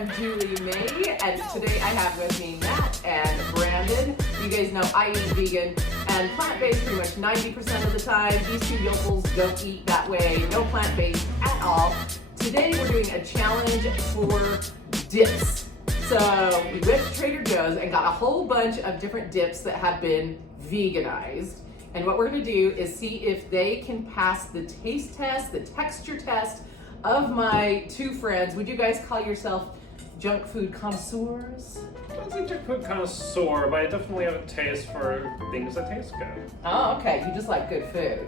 I'm Julie May, and today I have with me Matt and Brandon. You guys know I eat vegan and plant-based pretty much 90% of the time. These two yokels don't eat that way, no plant-based at all. Today we're doing a challenge for dips. So we went to Trader Joe's and got a whole bunch of different dips that have been veganized. And what we're gonna do is see if they can pass the taste test, the texture test of my two friends. Would you guys call yourself junk food connoisseurs? I don't think junk food connoisseur, but I definitely have a taste for things that taste good. Oh, okay, you just like good food.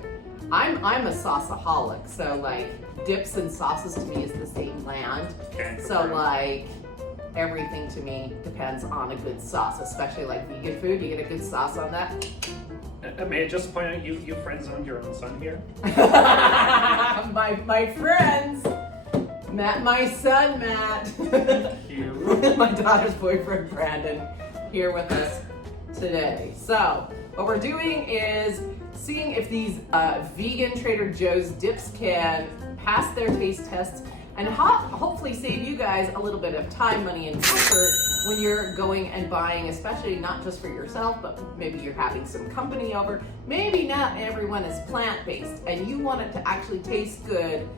I'm a sauceaholic, so like dips and sauces to me is the same land. Okay. So like everything to me depends on a good sauce, especially like vegan food. You get a good sauce on that. May I just point out you friend zoned your own son here? my friends, Matt, my son Matt, You. my daughter's boyfriend Brandon, here with us today. So what we're doing is seeing if these vegan Trader Joe's dips can pass their taste tests and hopefully save you guys a little bit of time, money, and effort when you're going and buying, especially not just for yourself, but maybe you're having some company over. Maybe not everyone is plant-based and you want it to actually taste good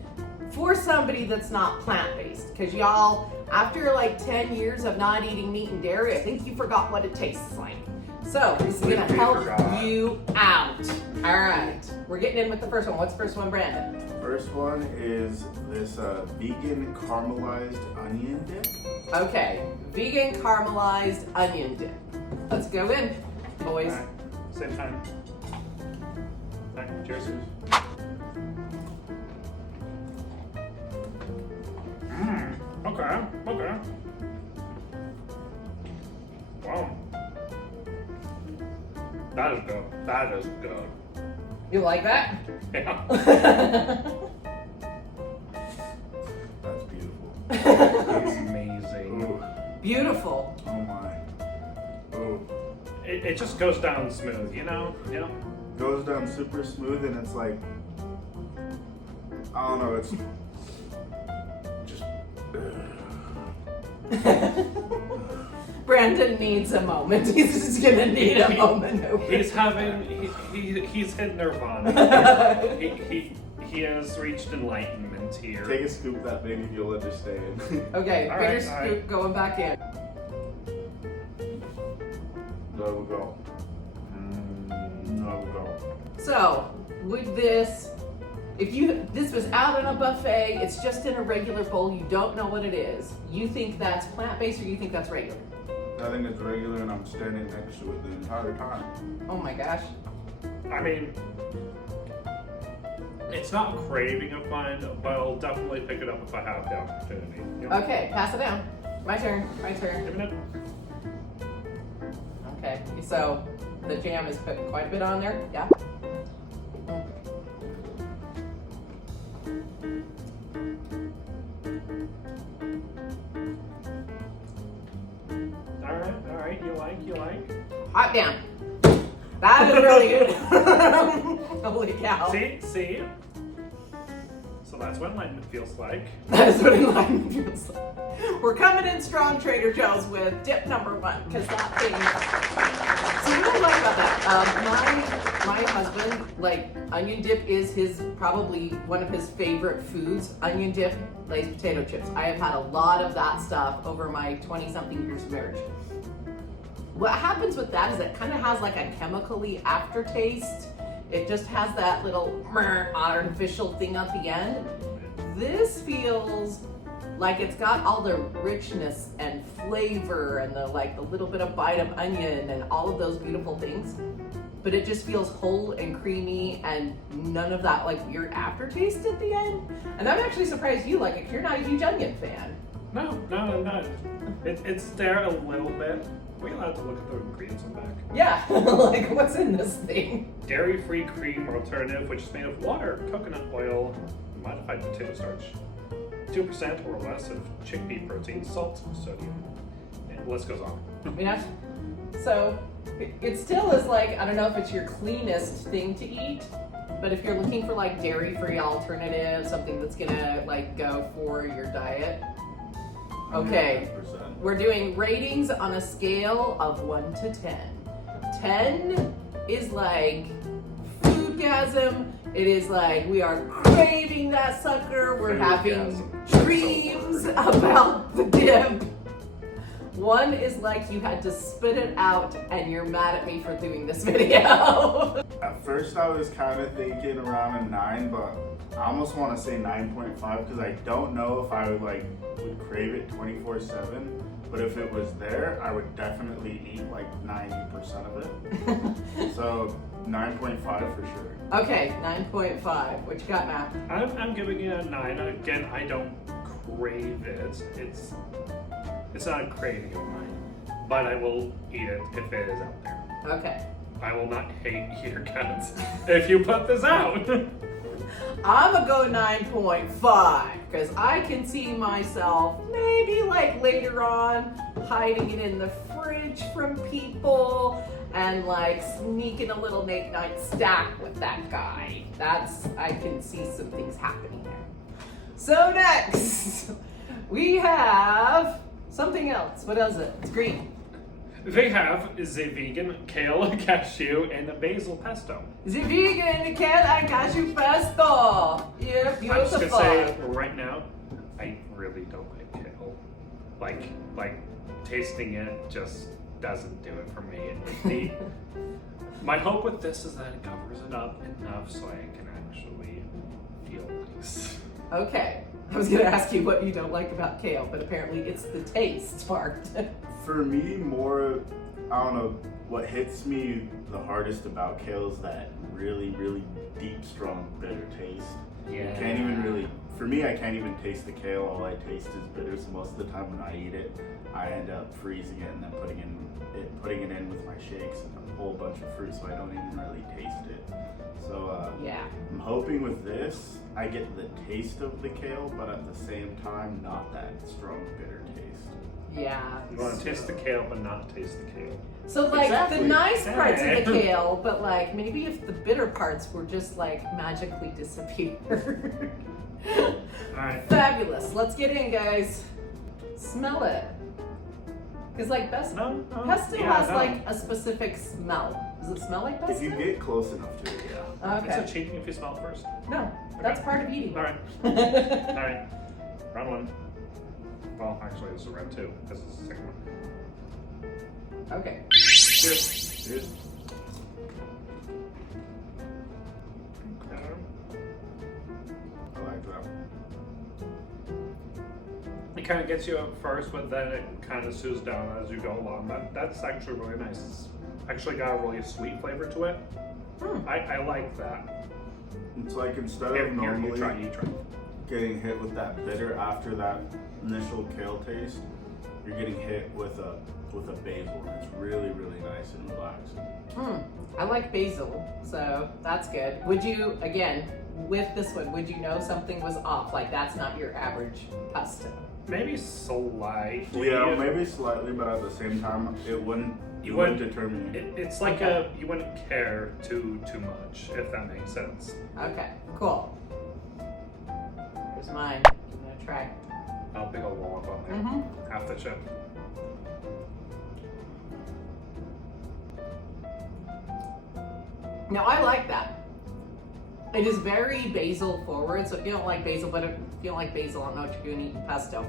for somebody that's not plant-based. Because y'all, after like 10 years of not eating meat and dairy, I think you forgot what it tastes like. So this is gonna help you out. All right, we're getting in with the first one. What's the first one, Brandon? First one is this vegan caramelized onion dip. Okay, vegan caramelized onion dip. Let's go in, boys. All right. Same time. All right, cheers. Okay. Wow. That is good. That is good. You like that? Yeah. That's beautiful. It's amazing. Ooh, Beautiful. oh my. Ooh. It just goes down smooth, you know? Yeah. Goes down super smooth and it's like, I don't know, it's just. Brandon needs a moment. He's just gonna need a moment. He's having he's hit nirvana. he has reached enlightenment here. Take a scoop that big and you'll understand. Okay, All bigger right. scoop going back in. There we go. There we go. So, would this, this was out in a buffet, it's just in a regular bowl, you don't know what it is, you think that's plant-based or you think that's regular? I think it's regular and I'm standing next to it the entire time. Oh my gosh. I mean, it's not a craving of mine, but I'll definitely pick it up if I have the opportunity. You know? Okay, pass it down. My turn. Give it Okay, so the jam is put quite a bit on there, yeah? All right, you like. Hot damn. That is really good. Holy cow. See? So that's what enlightenment feels like. That is what enlightenment feels like. We're coming in strong, Trader Joe's, with dip number one, because that thing. So what I like about that, my husband, like, onion dip is probably one of his favorite foods. Onion dip, Lay's potato chips. I have had a lot of that stuff over my 20-something years of marriage. What happens with that is it kind of has like a chemically aftertaste. It just has that little artificial thing at the end. This feels like it's got all the richness and flavor and the little bit of bite of onion and all of those beautiful things. But it just feels whole and creamy and none of that like weird aftertaste at the end. And I'm actually surprised you like it. You're not a huge onion fan. No, I'm not. It's there a little bit. Are we allowed to look at the ingredients on the back? Yeah, like what's in this thing? Dairy-free cream alternative, which is made of water, coconut oil, modified potato starch, 2% or less of chickpea protein, salt, sodium. And the list goes on. Yeah. So it still is like, I don't know if it's your cleanest thing to eat, but if you're looking for like dairy-free alternative, something that's gonna like go for your diet, Okay. 100%. We're doing ratings on a scale of 1 to 10. 10 is like foodgasm. It is like we are craving that sucker. We're having Foodgasm. dreams about the dip. 1 is like you had to spit it out and you're mad at me for doing this video. At first I was kind of thinking around a 9, but I almost want to say 9.5 because I don't know if I would crave it 24/7. But if it was there, I would definitely eat like 90% of it. So 9.5 for sure. Okay, 9.5. What you got, Matt? I'm giving it a 9. Again, I don't crave it. It's not a craving of mine, but I will eat it if it is out there. Okay. I will not hate your guts if you put this out. I'm gonna go 9.5 because I can see myself maybe like later on hiding it in the fridge from people and like sneaking a little late night stack with that guy. I can see some things happening there. So next, we have something else. What is it? It's green. They have the vegan kale, cashew, and the basil pesto. The vegan kale and cashew pesto. Yeah, I'm just beautiful. gonna say right now, I really don't like kale. Like tasting it just doesn't do it for me. My hope with this is that it covers it up enough so I can actually feel nice. Okay. I was gonna ask you what you don't like about kale, but apparently it's the taste part. For me, more, I don't know, what hits me the hardest about kale is that really, really deep, strong, bitter taste. Yeah. You can't even really, for me, I can't even taste the kale. All I taste is bitter. So most of the time when I eat it, I end up freezing it and then putting it in with my shakes and a whole bunch of fruit, so I don't even really taste it. So Yeah. I'm hoping with this, I get the taste of the kale, but at the same time, not that strong, bitter taste. Yeah. You want to taste the kale, but not taste the kale. So like Exactly. the nice parts of the Hey. kale, but like maybe if the bitter parts were just like magically disappeared. All right. Fabulous. Let's get in, guys. Smell it. Because like No. pesto Yeah, has no. like a specific smell. Does it smell like If pesto? you get close enough to it, yeah. Okay. It's a cheating if you smell it first. No, that's part of eating. All right. All right. Round 1. Well, actually, this is round 2. This is the second one. Okay. Cheers. Cheers. I like that. It kind of gets you up first, but then it kind of soothes down as you go along. That's actually really nice. It's actually got a really sweet flavor to it. I like that. It's like instead Here, of you normally try. getting hit with that bitter after that initial kale taste, you're getting hit with a basil, and it's really, really nice and relaxing. I like basil, so that's good. Would you, again, with this one, would you know something was off? Like that's not your average pesto. Maybe slightly. Yeah, maybe slightly, but at the same time, it wouldn't determine you. It's like Okay. you wouldn't care too much, if that makes sense. Okay, cool. Here's mine. I'm gonna try. I'll big old roll up on there. Mm-hmm. Half the chip. Now I like that. It is very basil forward, so if you don't like basil, but if you don't like basil, I don't know what you're gonna eat in pesto.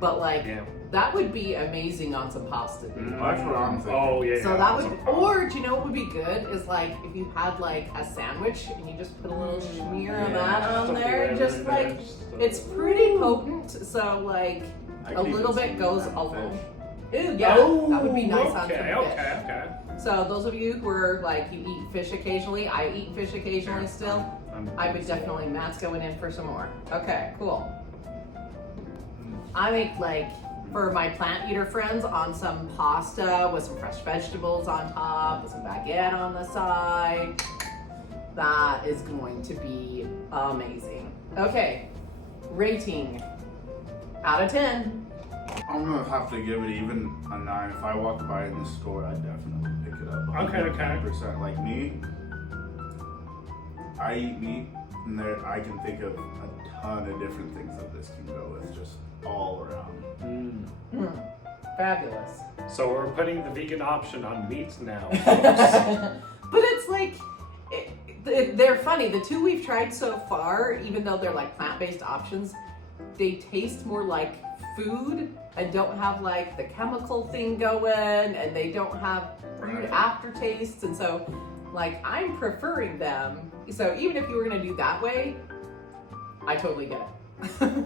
But like, Yeah. that would be amazing on some pasta. dude. That's what I'm thinking. Oh yeah. So yeah, that that's would, a problem. or do you know what would be good is like if you had like a sandwich and you just put a little smear of that on Stuff there, it just in like, there, stuff it's it. pretty potent, so like I a could little even bit see goes that a in long. fish. Ew, yeah, Oh, that would be nice on some okay, fish. okay. So those of you who are like, you eat fish occasionally, I eat fish occasionally still, I would definitely, Matt's going in for some more. Okay, cool. I make like, for my plant eater friends, on some pasta with some fresh vegetables on top, with some baguette on the side. That is going to be amazing. Okay, rating out of 10. I'm gonna have to give it even a 9. If I walked by in the store, I'd definitely pick it up. Okay, okay. 100%. Like me, I eat meat, and there I can think of a ton of different things that this can go with, just all around. Fabulous. So we're putting the vegan option on meat now. But it's like, they're funny. The two we've tried so far, even though they're like plant-based options, they taste more like food and don't have like the chemical thing going, and they don't have weird aftertastes. And so, like, I'm preferring them. So even if you were gonna do that way, I totally get it.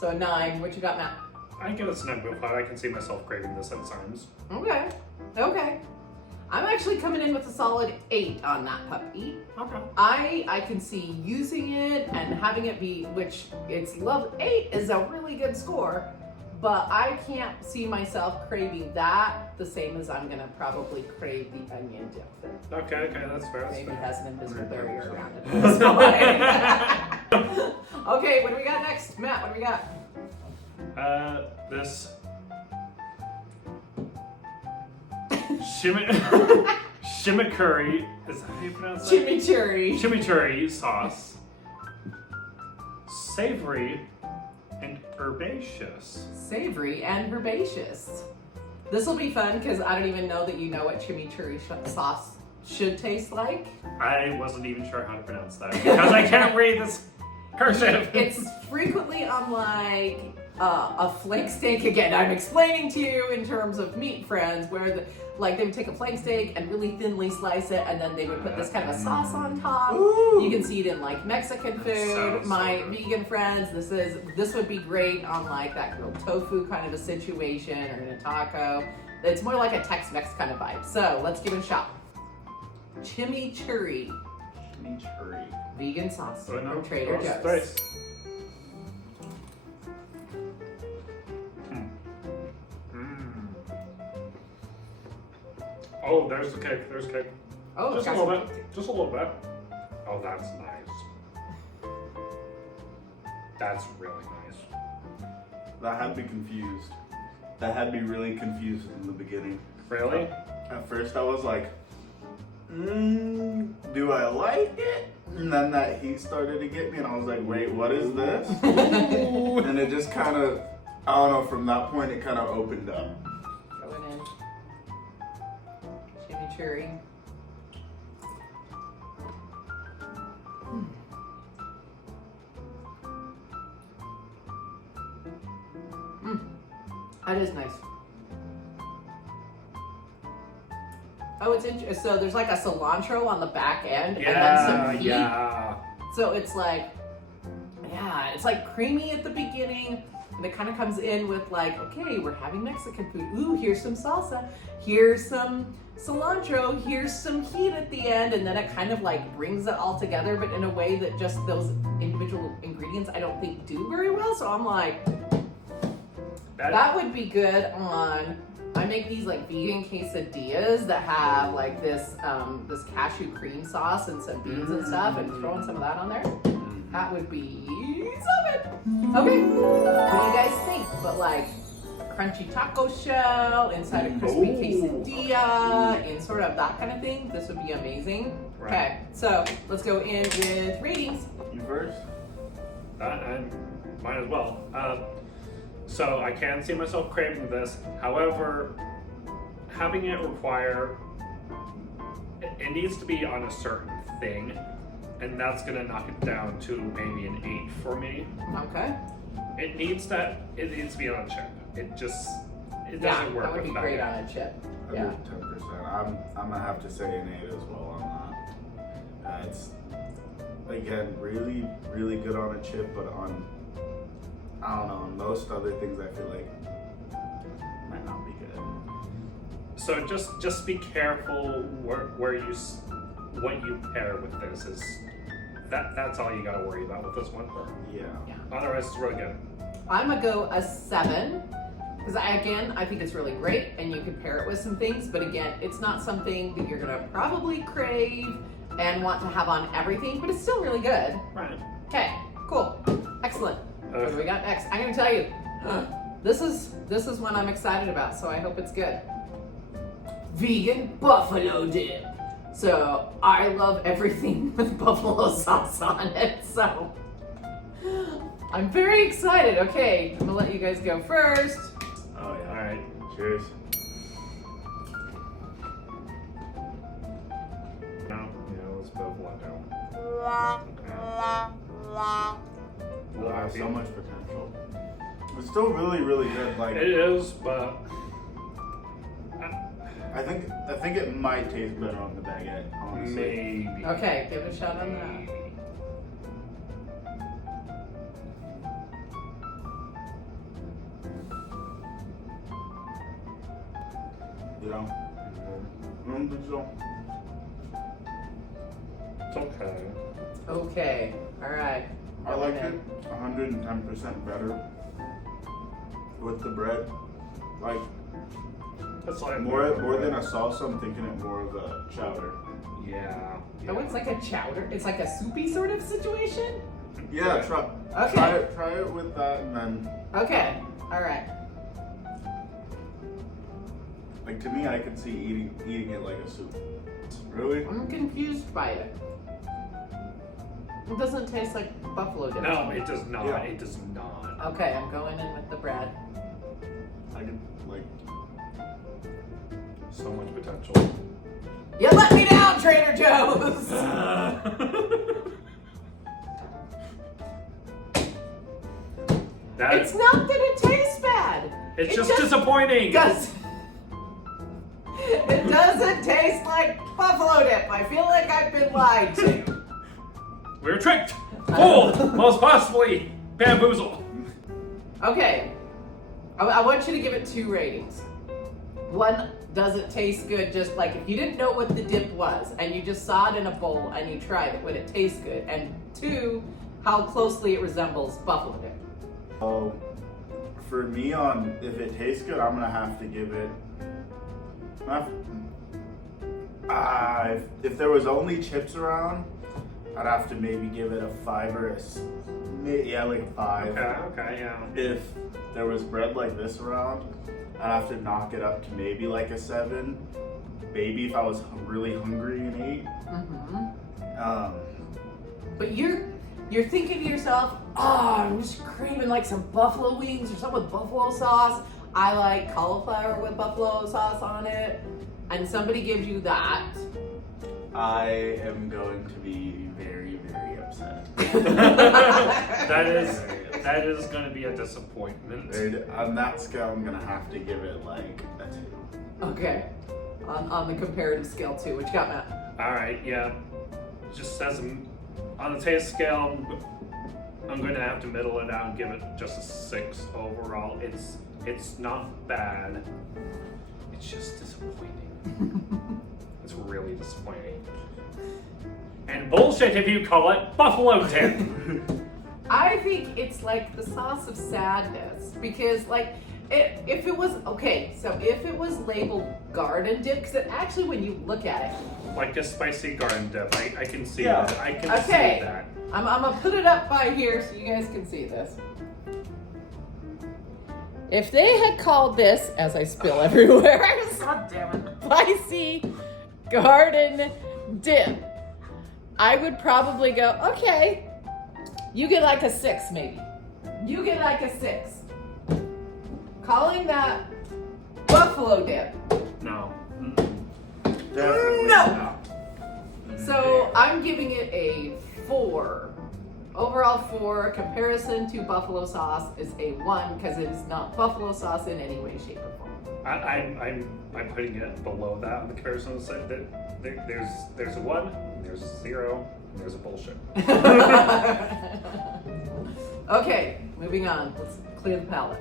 So a 9. What you got, Matt? I give it a 9.5. I can see myself craving this at times. Okay. Okay. I'm actually coming in with a solid 8 on that puppy. Okay. I can see using it and having it be, which it's love. 8 is a really good score, but I can't see myself craving that the same as I'm gonna probably crave the onion dip. Okay, that's fair. That's Maybe fair. has an invisible barrier around it. That's fine. Okay, what do we got next? Matt, what do we got? This shimikuri, is that how you pronounce that? Chimichurri. Chimichurri sauce. Savory and herbaceous. Savory and herbaceous. This will be fun because I don't even know that you know what chimichurri sauce should taste like. I wasn't even sure how to pronounce that because I can't read this cursive. It's frequently on like a flank steak. Again, I'm explaining to you in terms of meat friends where they would take a flank steak and really thinly slice it, and then they would put this kind of a sauce on top. Ooh. You can see it in like Mexican food. Sounds My so good. vegan friends, this would be great on like that grilled tofu kind of a situation or in a taco. It's more like a Tex-Mex kind of vibe. So let's give it a shot. Chimichurri Chimichurri. vegan sauce So I know, from Trader gross Joe's. dice. Oh, there's the cake. There's cake. Oh, Just a got little some- bit. Just a little bit. Oh, that's nice. That's really nice. That had me confused. That had me really confused in the beginning. Really? At first I was like, do I like it? And then that heat started to get me and I was like, wait, what is this? And it just kind of, I don't know, from that point it kind of opened up. Going in. Chimichurri. That is nice. Oh, it's interesting. So there's like a cilantro on the back end, and then some heat. Yeah. So it's like, yeah, it's like creamy at the beginning, and it kind of comes in with like, okay, we're having Mexican food. Ooh, here's some salsa. Here's some cilantro. Here's some heat at the end, and then it kind of like brings it all together, but in a way that just those individual ingredients I don't think do very well. So I'm like, that would be good on. I make these like vegan quesadillas that have like this this cashew cream sauce and some beans and stuff, and throwing some of that on there. That would be so good. Okay, what do you guys think? But like crunchy taco shell inside a crispy quesadilla, and sort of that kind of thing. This would be amazing. Right. Okay, so let's go in with ratings. You first? And mine as well. So I can see myself craving this. However, having it require, it needs to be on a certain thing, and that's gonna knock it down to maybe an 8 for me. Okay. It needs to be on a chip. It doesn't Yeah, work that would be without great it. on a chip. I Yeah. would 10%. I'm gonna have to say an 8 as well on that. It's again really, really good on a chip, but on I don't know, on most other things I feel like might not be good. So just be careful where you what you pair with this is that's all you gotta worry about with this one. Yeah. Otherwise, it's really good. I'm gonna go a 7 because I think it's really great and you can pair it with some things, but again, it's not something that you're gonna probably crave and want to have on everything, but it's still really good. Right. Okay, cool, excellent. What do we got next? I'm gonna tell you, this is one I'm excited about, so I hope it's good. Vegan buffalo dip. So I love everything with buffalo sauce on it. So I'm very excited. Okay, I'm gonna let you guys go first. Oh yeah. All right. Cheers. No, yeah, let's both let down. Will have so much potential. It's still really, really good. Like It is, but I think it might taste better on the baguette, honestly. maybe. Okay, give it a shot on that. You know? I don't think so. It's okay. Okay, all right. I like it 110% better with the bread. Like It's like more than a salsa, I'm thinking it more of a chowder. Yeah. Oh, it's like a chowder. It's like a soupy sort of situation. Yeah, try Okay. try it with that, and then Okay. All right. like to me, I could see eating it like a soup. Really? I'm confused by it. It doesn't taste like buffalo dip. No, it does not. Yeah. It does not. Okay, I'm going in with the bread. I could like. So much potential. You let me down, Trader Joe's. That It's not that it tastes bad. it's it just disappointing. It doesn't taste like buffalo dip. I feel like I've been lied to. We were tricked, fooled, most possibly bamboozled. Okay, I want you to give it 2 ratings. 1, does it taste good? Just like if you didn't know what the dip was and you just saw it in a bowl and you tried it, would it taste good? And 2, how closely it resembles buffalo dip. Oh, for me, on if it tastes good, I'm gonna have to give it. If there was only chips around, I'd have to maybe give it a 5 or like a 5. Okay, yeah. If there was bread like this around, I'd have to knock it up to maybe like a 7. Maybe if I was really hungry, an 8. Mm-hmm. But you're thinking to yourself, oh, I'm just craving like some buffalo wings or something with buffalo sauce. I like cauliflower with buffalo sauce on it. And somebody gives you that. I am going to be very, very upset. That is going to be a disappointment. On that scale, I'm gonna have to give it like a 2. Okay. On the comparative scale too. What you got, Matt? All right, yeah. Just as on the taste scale, I'm going to have to middle it out and give it just a 6 overall. It's not bad. It's just disappointing. It's really disappointing. And bullshit if you call it buffalo dip. I think it's like the sauce of sadness because like if it was okay, so if it was labeled garden dip, because actually when you look at it, Like a spicy garden dip. I can see Yeah. that. I can Okay. see that. I'm gonna put it up by here so you guys can see this. If they had called this, as I spill everywhere, God damn it, spicy garden dip, I would probably go, okay, you get like a 6 maybe. You get like a 6. Calling that buffalo dip. No. Definitely No. not. So I'm giving it a 4. Overall 4. Comparison to buffalo sauce is a 1 because it is not buffalo sauce in any way, shape, or form. I'm putting it below that on the comparison side. There's a 1, there's a 0, and there's a bullshit. Okay, moving on. Let's clear the palate.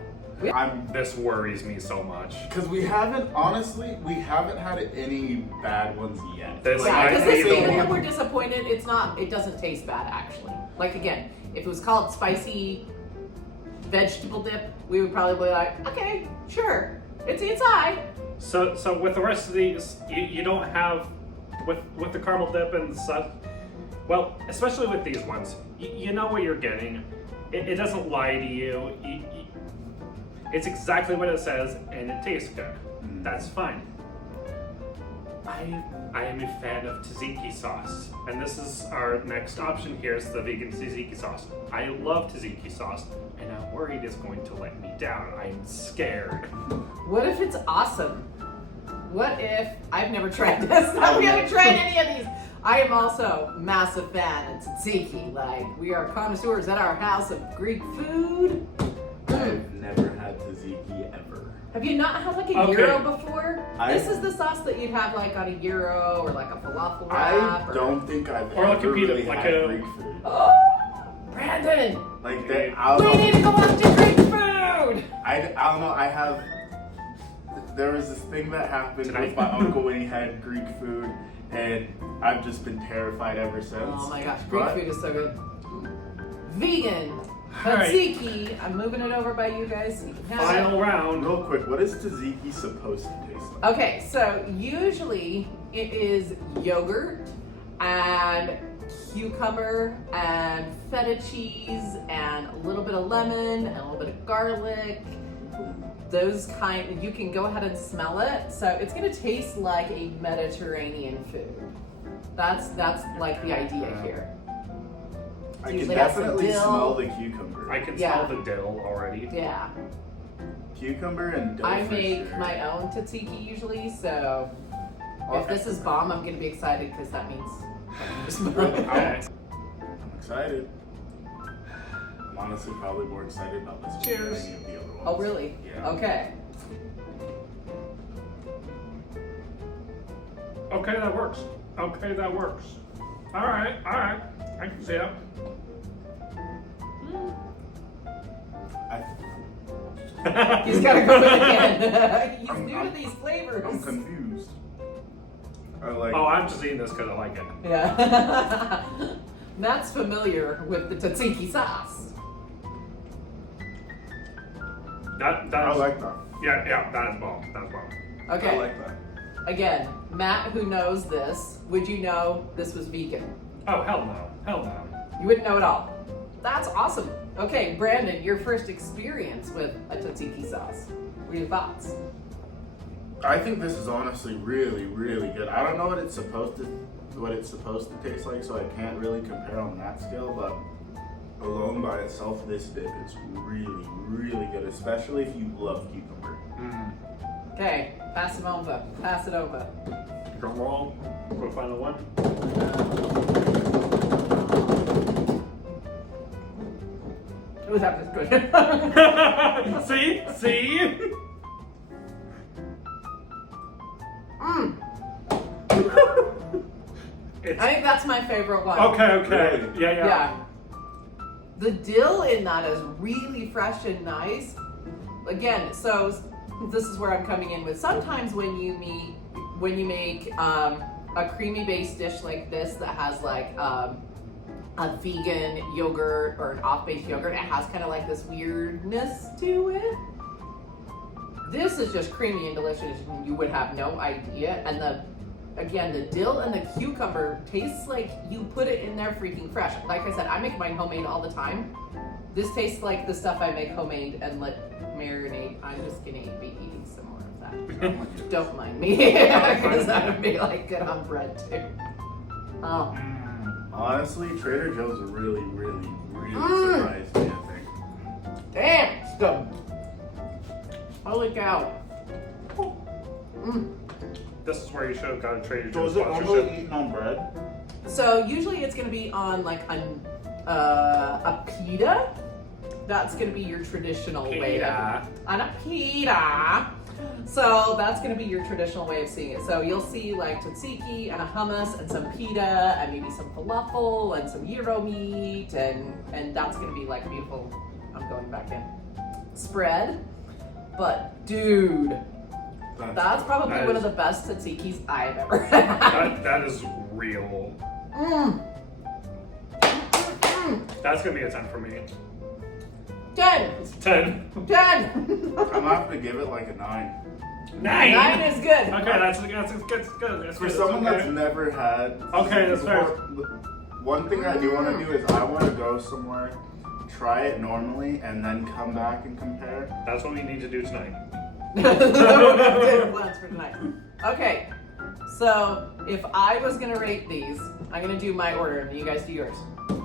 This worries me so much. Because we haven't had any bad ones yet. This Yeah, might because be the even one. if we're disappointed, it doesn't taste bad actually. Like again, if it was called spicy vegetable dip, we would probably be like, okay, sure, it's high. So with the rest of these, you don't have with the caramel dip and such. Well, especially with these ones, you know what you're getting. It doesn't lie to you. It's exactly what it says, and it tastes good. That's fine. I am a fan of tzatziki sauce. And this is our next option here is the vegan tzatziki sauce. I love tzatziki sauce, and I'm worried it's going to let me down. I'm scared. What if it's awesome? What if I've never tried this? We haven't tried any of these. I am also a massive fan of tzatziki. Like, we are connoisseurs at our house of Greek food. I've never had tzatziki ever. Have you not had like a Okay. gyro before? I- This is the sauce that you'd have like on a gyro or like a falafel I wrap. don't think I've Or like ever a pita- really like had a- Greek food. Oh, Brandon, Like that, I we don't need know. to go out to Greek food. I don't know. I have. There was this thing that happened Tonight? with my uncle when he had Greek food, and I've just been terrified ever since. Oh my gosh, Greek But food is so good. Vegan, All right. tzatziki. I'm moving it over by you guys so you can have it. Final round. Real quick, what is tzatziki supposed to taste like? Okay, so usually it is yogurt and cucumber and feta cheese and a little bit of lemon and a little bit of garlic. Those kind, you can go ahead and smell it. So it's gonna taste like a Mediterranean food. That's like the idea here. I can usually has some definitely dill. smell the cucumber. I can Yeah. smell the dill already. Yeah, Cucumber and dill. I for make sure. my own tzatziki usually. So if this is bomb, I'm gonna be excited because that means I can smell it. Okay. I'm excited. I'm honestly probably more excited about this one Cheers. than any of the other ones. Oh, really? Yeah. Okay. Okay, that works. Okay, that works. All right. I can see it. He's gotta go in again. He's new to these flavors. I'm confused. I like. Oh, I'm just eating this because I like it. Yeah. Matt's familiar with the tzatziki sauce. That's I like that. yeah, that's bomb. That's bomb. Okay. I like that. Again, Matt, who knows this, would you know this was vegan? Oh, hell no. Hell no. You wouldn't know at all. That's awesome. Okay, Brandon, your first experience with a tzatziki sauce. What are your thoughts? I think this is honestly really, really good. I don't know what it's supposed to taste like, so I can't really compare on that scale. But alone by itself, this dip is really, really good, especially if you love cucumber. Okay, pass it over. Pass it over. Drum roll for the final one. Ooh, that was good. See? Mm. It's, I think that's my favorite one. okay. Really? Yeah. Yeah. The dill in that is really fresh and nice. Again, so this is where I'm coming in with. Sometimes when you make a creamy based dish like this that has like a vegan yogurt or an off-base yogurt, it has kind of like this weirdness to it. This is just creamy and delicious, and you would have no idea. And the dill and the cucumber tastes like you put it in there freaking fresh. Like I said, I make mine homemade all the time. This tastes like the stuff I make homemade and let marinate. I'm just gonna be eating some more of that. Don't mind me, because that would be like good on bread too. Oh, Honestly, Trader Joe's really, really, really Mm. surprised me, I think. damn, it's good. Holy cow. This is where you should have got a Trader So Joe's is it sponsorship. normally eaten on bread? So usually it's gonna be on like a pita. That's gonna be your traditional way of, on a pita. So that's gonna be your traditional way of seeing it. So you'll see like tzatziki and a hummus and some pita and maybe some falafel and some gyro meat and that's gonna be like beautiful. I'm going back in spread. But dude, that's probably That one is- of the best tzatzikis I've ever had. That is real. Mm. That's gonna be a 10 for me. 10! 10. 10! I'm gonna have to give it like a 9. 9. 9 is good. Okay, that's good. That's For good. someone okay. that's never had. Okay, that's fair. One thing I do want to do is I want to go somewhere, try it normally, and then come back and compare. That's what we need to do tonight. Dinner plans for tonight. Okay, So if I was gonna rate these, I'm gonna do my order and you guys do yours.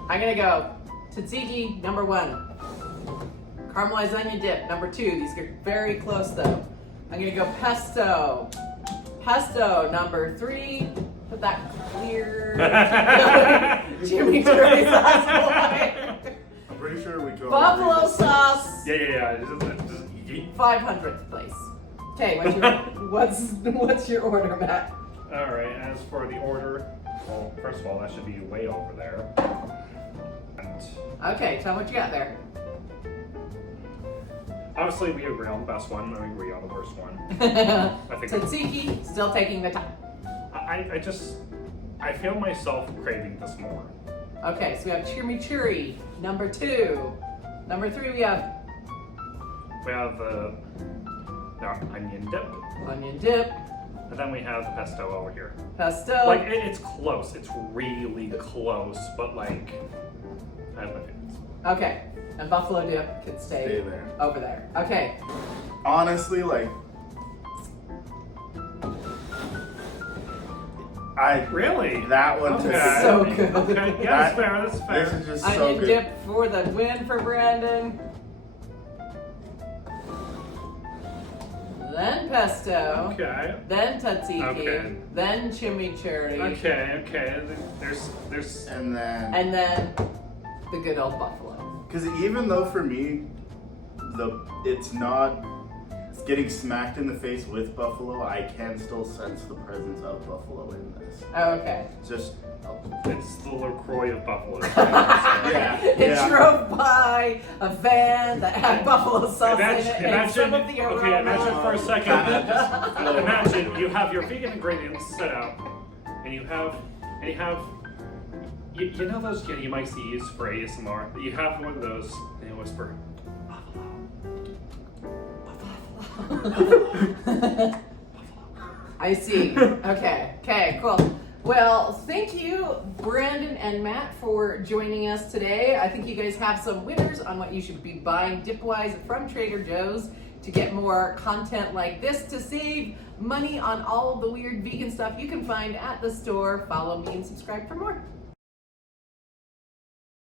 I'm gonna go tzatziki number 1, caramelized onion dip number 2. These are very close though. I'm gonna go pesto number 3. Put that clear Jimmy Turley sauce boy. I'm pretty sure we go. Buffalo sauce. Yeah. Just eat. 500th place. Okay, what's your order, Matt? All right. As for the order, well, first of all, that should be way over there. And Okay, tell me what you got there. obviously, we agree on the best one. We agree on the worst one. I think Tzatziki still taking the top. I feel myself craving this more. Okay, so we have chimichurri number 2. Number 3 we have We have the onion dip, onion dip, and then we have the pesto over here. pesto. Like it's close. It's really close, but like I have my favorites. Okay, and buffalo dip can Stay stay there. over there. Okay, Honestly, like, Really? that one Okay. to So good. Okay. Yeah, that's fair. That's This fair. is just so onion good. dip for the win for Brandon. Then pesto. Okay. Then tzatziki. Okay. Then chimichurri. Okay. There's. And then, And then the good old buffalo. because even though for me, it's not getting smacked in the face with buffalo, I can still sense the presence of buffalo in this. Oh, okay. Just It's the LaCroix of Buffalo. yeah, It yeah. drove by a van that had buffalo sauce in it and some of the aroma. Okay, imagine for a second. Imagine you have your vegan ingredients set out, and you have, you know those you might see used for ASMR. You have one of those, and you whisper, I see. Okay, cool. Well, thank you, Brandon and Matt, for joining us today. I think you guys have some winners on what you should be buying dip-wise from Trader Joe's to get more content like this to save money on all of the weird vegan stuff you can find at the store. Follow me and subscribe for more.